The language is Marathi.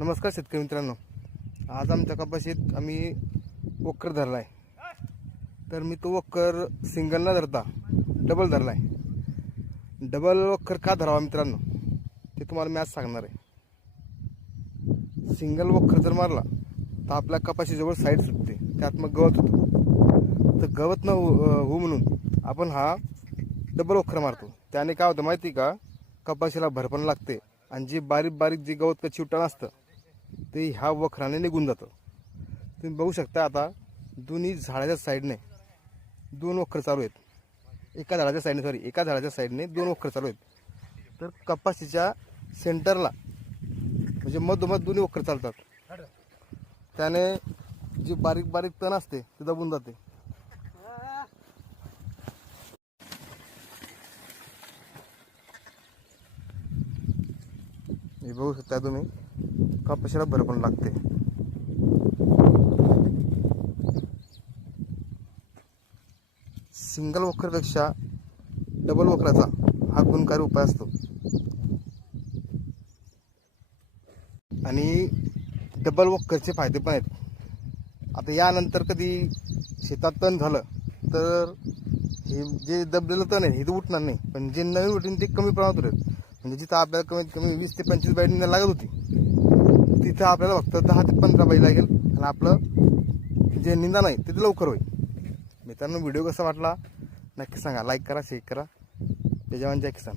नमस्कार शेतकरी मित्रांनो, आज आमच्या कपाशीत आम्ही वक्कर धरला आहे. तर मी तो वक्कर सिंगल न धरता डबल धरला आहे. डबल वक्कर का धरावा मित्रांनो ते तुम्हाला मी आज सांगणार आहे. सिंगल वक्कर जर मारला तर आपल्या कपाशीजवळ साईड सुटते, त्यात मग गवत होतं. तर गवत न होऊ म्हणून आपण हा डबल वक्कर मारतो. त्याने काय होतं माहिती का, कपाशीला भरपण लागते आणि जी बारीक बारीक जी गवत का चिवटाण असतं ते ह्या वखराने निघून जातं. तुम्ही बघू शकता आता दोन्ही झाडाच्या साईडने दोन वखर चालू आहेत. एका झाडाच्या साईडने दोन वखर चालू आहेत. तर कपाशीच्या सेंटरला म्हणजे मधोमध दोन्ही वखर चालतात. त्याने जी बारीक बारीक तण असते ते दबून जाते. हे बघू शकता तुम्ही, कपाशीला भरपण लागते. सिंगल वखरपेक्षा डबल वखराचा हा गुणकारी उपाय असतो. आणि डबल वखरचे फायदे पण आहेत. आता यानंतर कधी शेतात तण झालं तर हे जे दबलेलं तण आहे हे तर उठणार नाही, पण जे नवीन उठून ते कमी प्रमाणात उठेल. म्हणजे जिथं आपल्याला कमीत कमी 20 ते 25 बाई लागत होती तिथं आपल्याला फक्त 10 ते 15 बाई लागेल आणि आपलं जे निंदा नाही ते लवकर होईल. मित्रांनो, व्हिडिओ कसा वाटला नक्की सांगा. लाईक करा, शेअर करा. जय जवान जय किसान.